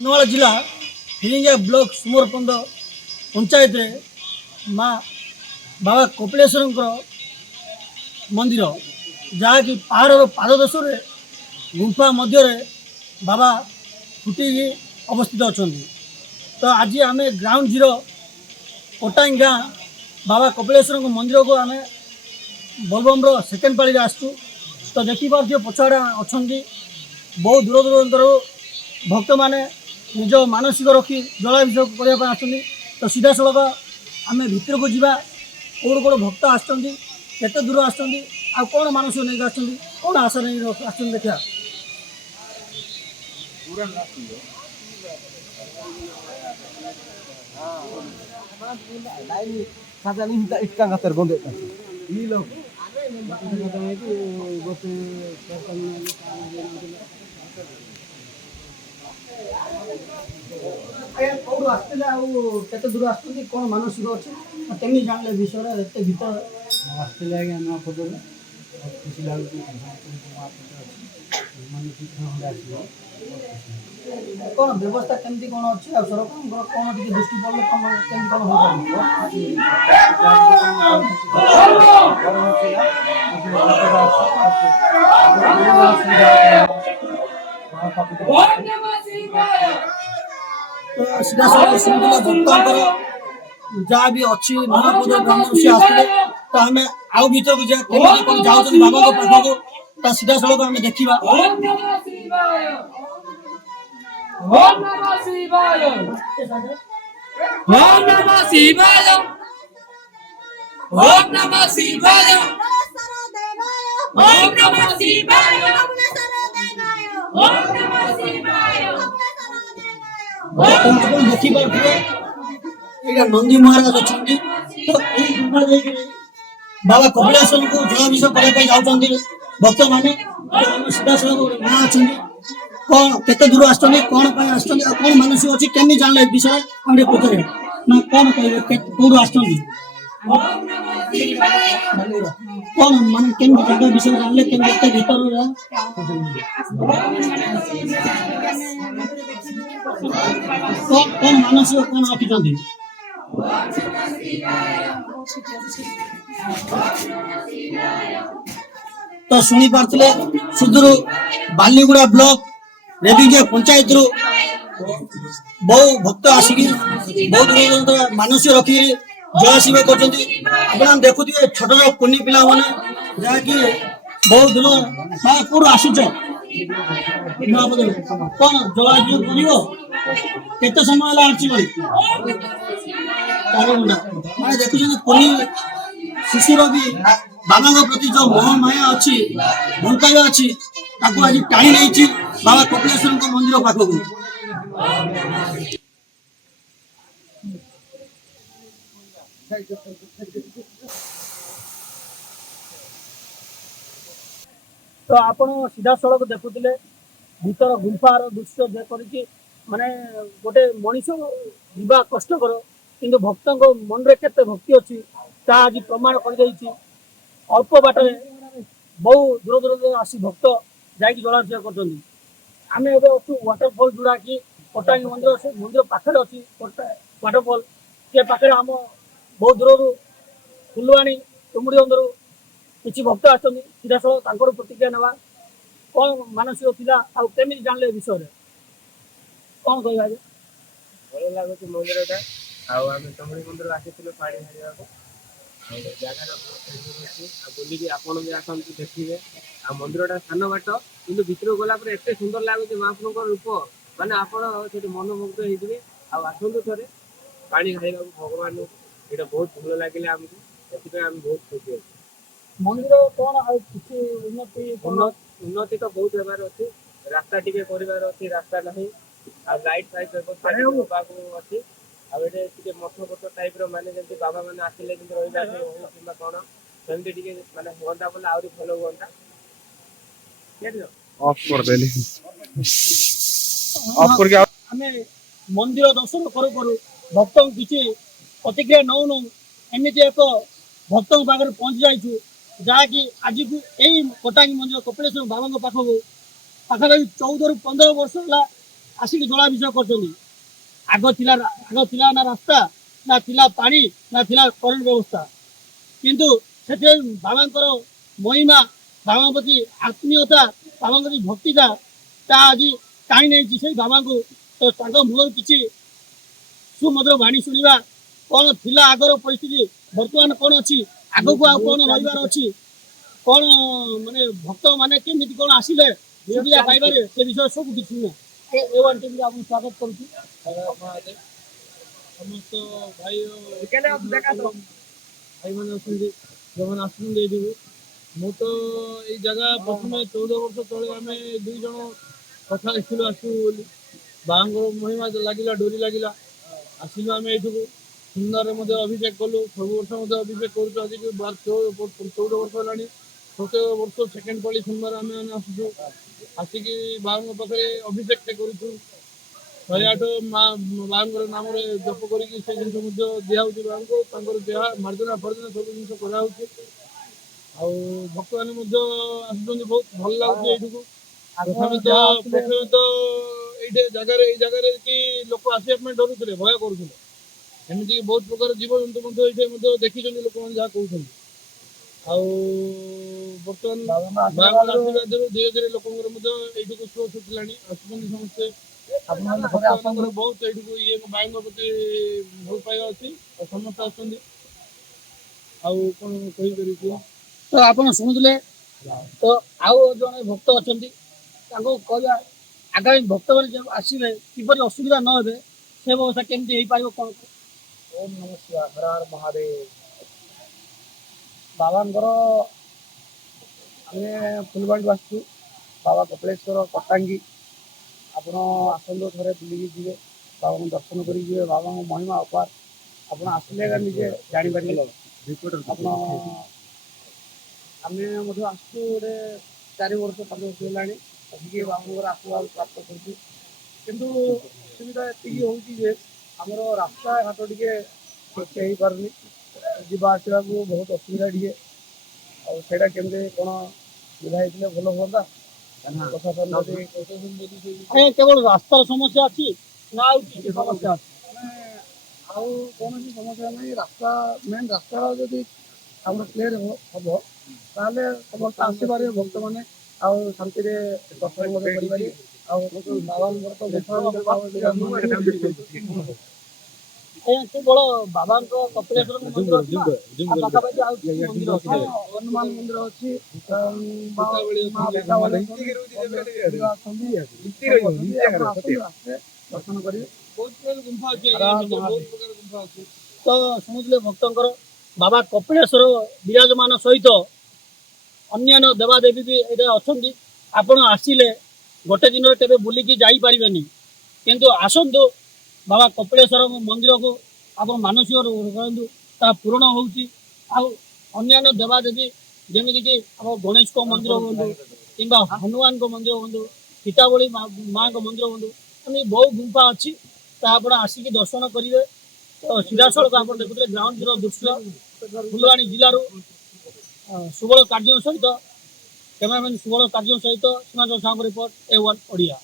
कन्धमाल जिला हिरिंगा ब्लॉक सुमरपंद पंचायत माँ बाबा कपिलेश्वर मंदिर जहाँकि पहाड़ पाददेश गुंफा मध्य बाबा फुटी अवस्थित अच्छा। तो आज आम ग्राउंड जीरो कोटांग गाँ बाबा कपिलेश्वर मंदिर को आम बोलबम सेकेंड पाली आसचु। तो देखिए पछाड़ा अच्छा बहुत दूर दूर भक्त मैंने निज मानसिक रखी जलाभिषेक करने तो सीधा सड़क आम भितर को जावा कौन कौन भक्त आते दूर आ कौन मानसिक नहीं आसुँच कौन आशा नहीं आस देखा कौन आसते दूर आसुँच कौन मानसिक अच्छे केमी जानले विषय एत भर आसते आज्ञा नुआपदर खुशी लगे कौन व्यवस्था केमती कौन अच्छी आ सरकार कौन टी दृष्टि पड़े कौन केमती कौन सीधा भक्तर जहाँ भी अच्छी महापद ब्रह्म ऋषि आसते तो आम आउ भर को जाऊँ बाबा पाखक सीधा सड़क आम देखा देखिए नंदी महाराज अच्छा तो बाबा कपिलेश्वर को जलाभिषेक करने जाऊँच भक्त मैंने सीधा सड़क माँ अच्छा कौन केते दूर आसुँच कौन आसुँच कौन मानसिक अच्छी केमी जानले विषय हम पचारे ना कौन कहे कौन आसुँच कौन मान केमी जगह विषय जानले केमी भीतर कौन मानसिक कौन रखी तो शुणी पारे सुदूर बालीगुड़ा ब्लॉक रेबिंगे पंचायत रु बहु भक्त आसिक बहुत मानसिक रखी जलाशिव कर देखुए छोट छोट कुनी पिला मैंने जहाँकि बहुत दूर कौन आसुच कौन जलाभिषेक कर समय आसि 4 घंटा मैं देखुं कुनी शिशुर भी बाबा प्रति जो मोह माया अच्छी भलपाइबा अच्छी आज टाणी नहीं बाबा कपिलेश्वर मंदिर पाखक तो आप सीधा सड़क देखुले भीतर गुंफार दृश्य देखिए माने गोटे मनीष जीवा कष्टकर किंतु भक्त मन में केते भक्ति अच्छी आज प्रमाण कर अल्प बाटे बहु दूर दूर आसी भक्त जा जलाभिषेक करम अच्छु वाटरफल जोड़ा कि कोटांग मंदिर से मंदिर पाखे अच्छी वाटरफल से पाखे आम बहुत दूर फुलवाणी तुमुड़ी अंदर किसी भक्त आसती सीधा सड़क प्रतिक्रिया ना कौन मानसिक थिला आ केमी जानले विषय कौन कह भल लगुच मंदिर आम तुमुड़ी मंदिर आसी पानी हारिया जगार बुलिकी आपड़ भी आसतु देखिए आ मंदिर स्थान बाट कि भर गला एत सुंदर लगुच महाप्रभु रूप माने आपड़ मनमुग्ध होते आसतु थे पा खाइबा भगवान ये बहुत भल लगे आमको से बहुत खुशी अच्छे मंदिर कौन उन्नति तो बहुत होबार अच्छी रास्ता टी कर रास्ता ना आ लाइट फाइट व्यवस्था अच्छी आटे मठ फट टाइप माने जमी बाबा मैंने आसिले रहा कौन सेमती माने हुआ बोले आहरी भल हुआ मंदिर दर्शन करूँ करूँ भक्त किसी प्रतिक्रिया नौ नौ एमती एक भक्त पाखे पहुँची जाइए जहाँकि आज को यही कोटांग मंदिर कपिलेश्वर बाबा पाखक पाखापाखि 14 ରୁ 15 वर्ष है ଆସିକି ଜଳାଭିଷେକ କରୁଛନ୍ତି। ଆଗ ଥିଲା ନା ରାସ୍ତା, ନା ଥିଲା ପାଣି, ନା ଥିଲା କରେଣ୍ଟ ବ୍ୟବସ୍ଥା। କିନ୍ତୁ ସେଥିରେ ବାବାଙ୍କର ମହିମା, ବାବାଙ୍କ ପ୍ରତି ଆତ୍ମୀୟତା, ବାବାଙ୍କ ପ୍ରତି ଭକ୍ତିଟା ତା ଆଜି କାହିଁ ନେଇଛି ସେଇ ବାବାଙ୍କୁ। ତ ତାଙ୍କ ମୁହଁରୁ କିଛି ସୁମଧୁର ବାଣୀ ଶୁଣିବା, କ'ଣ ଥିଲା ଆଗର ପରିସ୍ଥିତି, ବର୍ତ୍ତମାନ କ'ଣ ଅଛି, ଆଗକୁ ଆଉ କ'ଣ ରହିବାର ଅଛି, କ'ଣ ମାନେ ଭକ୍ତ ମାନେ କେମିତି କ'ଣ ଆସିଲେ ସୁବିଧା ପାଇବାରେ, ସେ ବିଷୟରେ ସବୁ କିଛି ନୁହେଁ। A1 ଟିଭିରେ ଆପଣଙ୍କୁ ସ୍ୱାଗତ କରୁଛି। ସମସ୍ତ ଭାଇ ଭାଇମାନେ ଅଛନ୍ତି, ଯେଉଁମାନେ ଆସୁଛନ୍ତି ଏଇଠିକୁ। ମୁଁ ତ ଏଇ ଜାଗା ପ୍ରଥମେ 14 ବର୍ଷ ତଳେ ଆମେ 2 ଜଣ କଥା ଦେଖିଲୁ ଆସିବୁ ବୋଲି। ବାବାଙ୍କର ମହିମା ଲାଗିଲା, ଡୋରି ଲାଗିଲା, ଆସିଲୁ ଆମେ ଏଇଠିକୁ। ସୁନ୍ଦରରେ ମଧ୍ୟ ଅଭିଷେକ କଲୁ, ସବୁ ବର୍ଷ ମଧ୍ୟ ଅଭିଷେକ କରୁଛୁ। ଆଜିକି 14 ବର୍ଷ ହେଲାଣି। 17 ବର୍ଷ ସେକେଣ୍ଡ ପାଳି ସୁନ୍ଦର ଆମେ ଆସୁଛୁ। ଆସିକି ବାବାଙ୍କ ପାଖରେ ଅଭିଷେକଟେ କରୁଛୁ। 108 ବାବାଙ୍କର ନାମରେ ଜପ କରିକି ସେ ଜିନିଷ ମଧ୍ୟ ଦିଆହେଉଛି ବାବାଙ୍କୁ। ତାଙ୍କର ଯାହା ମାର୍ଜନା ଫାର୍ଜନା ସବୁ ଜିନିଷ କରାହେଉଛି। ଆଉ ଭକ୍ତମାନେ ମଧ୍ୟ ଆସୁଛନ୍ତି, ବହୁତ ଭଲ ଲାଗୁଛି ଏଇଠିକୁ। ପ୍ରଥମେ ତ ଏଇ ଜାଗାରେ କି ଲୋକ ଆସିବା ପାଇଁ ଡରୁଥିଲେ, ଭୟ କରୁଥିଲେ। ଏମିତିକି ବହୁତ ପ୍ରକାର ଜୀବଜନ୍ତୁ ମଧ୍ୟ ଏଇଠି ମଧ୍ୟ ଦେଖିଛନ୍ତି ଲୋକମାନେ ଯାହା କହୁଛନ୍ତି। ଆଉ ବର୍ତ୍ତମାନ ବାବାଙ୍କ ଆଶୀର୍ବାଦରୁ ଧୀରେ ଧୀରେ ଲୋକଙ୍କର ମଧ୍ୟ ଏଇଠିକୁ ଶୋ ଛୁଟିଲାଣି, ଆସୁଛନ୍ତି ସମସ୍ତେ। ଆପଣଙ୍କର ବହୁତ ଏଇଠିକୁ ବାବାଙ୍କ ପ୍ରତି ଭଲ ପାଇବା ଅଛି, ଆଉ ସମସ୍ତେ ଆସୁଛନ୍ତି। ଆଉ କ'ଣ କହିପାରିବି? ତ ଆପଣ ଶୁଣୁଥିଲେ, ତ ଆଉ ଜଣେ ଭକ୍ତ ଅଛନ୍ତି, ତାଙ୍କୁ କହିବା ଆଗାମୀ ଭକ୍ତମାନେ ଯେଉଁ ଆସିବେ କିପରି ଅସୁବିଧା ନ ହେବେ, ସେ ବ୍ୟବସ୍ଥା କେମିତି ହେଇପାରିବ କ'ଣ? ଓମ୍ ନମଃ ଶିବାୟ, ହର ହର ମହାଦେବ। ବାବାଙ୍କର ଆମେ ଫୁଲବାଣୀରୁ ଆସିଛୁ, ବାବା କପିଳେଶ୍ୱର କଟାଙ୍ଗୀ। ଆପଣ ଆସନ୍ତୁ, ଥରେ ବୁଲିକି ଯିବେ, ବାବାଙ୍କୁ ଦର୍ଶନ କରିକି ଯିବେ। ବାବାଙ୍କ ମହିମା ଅପାର, ଆପଣ ଆସିଲେ ନିଜେ ଜାଣିପାରିବେ। ଆପଣ ଆମେ ମଧ୍ୟ ଆସୁଛୁ ଗୋଟେ 4 ବର୍ଷ 5 ବର୍ଷ ହେଲାଣି, ଆସିକି ବାବାଙ୍କର ଆଶୀର୍ବାଦ ପ୍ରାପ୍ତ କରୁଛୁ। କିନ୍ତୁ ଅସୁବିଧା ଏତିକି ହେଉଛି ଯେ ଆମର ରାସ୍ତାଘାଟ ଟିକେ ଠିକ୍ ସେ ହେଇପାରୁନି, ଯିବା ଆସିବାକୁ ବହୁତ ଅସୁବିଧା ଟିକେ। ଆଉ ସେଇଟା କେମିତି କ'ଣ ସୁବିଧା ହେଇଥିଲେ ଭଲ ହୁଅନ୍ତା। ପ୍ରଶାସନ ଯଦି କେବଳ ରାସ୍ତାର ସମସ୍ୟା ଅଛି ନା ଆଉ କିଛି ସମସ୍ୟା ଅଛି? ମାନେ ଆଉ କୌଣସି ସମସ୍ୟା ନାହିଁ। ମେନ୍ ରାସ୍ତାର ଯଦି ଆମର କ୍ଲିୟର ହବ, ତାହେଲେ ସମସ୍ତେ ଆସିପାରିବେ, ଭକ୍ତମାନେ ଆଉ ଶାନ୍ତିରେ ଦର୍ଶନ ମଧ୍ୟ କରିପାରିବେ। ଆଉ ବାବାଙ୍କର ତ କେବଳ ବାବାଙ୍କ କପିଳେଶ୍ୱରଙ୍କ ମନ୍ଦିର ଅଛି ନା? ଆଉ ପାଖାପାଖି ଆଉ କିଛି ମନ୍ଦିର ଅଛି? ହନୁମାନ ମନ୍ଦିର ଅଛି, ଦର୍ଶନ କରିବେ। ବହୁତ ପ୍ରକାର ଗୁମ୍ଫା ଅଛି ଆଜ୍ଞା, ବହୁତ ପ୍ରକାର ଗୁମ୍ଫା ଅଛି। ତ ଶୁଣୁଥିଲେ ଭକ୍ତଙ୍କର, ବାବା କପିଳେଶ୍ୱର ବିରାଜମାନ ସହିତ ଅନ୍ୟାନ୍ୟ ଦେବାଦେବୀ ବି ଏଇଟା ଅଛନ୍ତି। ଆପଣ ଆସିଲେ ଗୋଟେ ଦିନରେ କେବେ ବୁଲିକି ଯାଇପାରିବେନି, କିନ୍ତୁ ଆସନ୍ତୁ ବାବା କପିଳେଶ୍ୱର ମନ୍ଦିରକୁ। ଆପଣ ମାନସିକ କରନ୍ତୁ, ତାହା ପୂରଣ ହେଉଛି। ଆଉ ଅନ୍ୟାନ୍ୟ ଦେବାଦେବୀ ଯେମିତିକି ଆମ ଗଣେଶଙ୍କ ମନ୍ଦିର ହୁଅନ୍ତୁ, କିମ୍ବା ହନୁମାନଙ୍କ ମନ୍ଦିର ହୁଅନ୍ତୁ, ସୀତାବଳି ମାଆଙ୍କ ମନ୍ଦିର ହୁଅନ୍ତୁ, ଏମିତି ବହୁ ଗୁମ୍ଫା ଅଛି। ତା ଆପଣ ଆସିକି ଦର୍ଶନ କରିବେ। ତ ସିଧାସଳଖ ଆପଣ ଦେଖୁଥିଲେ ଗ୍ରାଉଣ୍ଡ ଜିରୋ ଦୃଶ୍ୟ, ଫୁଲବାଣୀ ଜିଲ୍ଲାରୁ ସୁବଳ କାର୍ଯ୍ୟ ସହିତ, କ୍ୟାମେରାମ୍ୟାନ୍ ସୁବଳ କାର୍ଯ୍ୟ ସହିତ ସୀମାଞ୍ଚଳ ସାହୁଙ୍କ ରିପୋର୍ଟ, A1 ଓଡ଼ିଆ।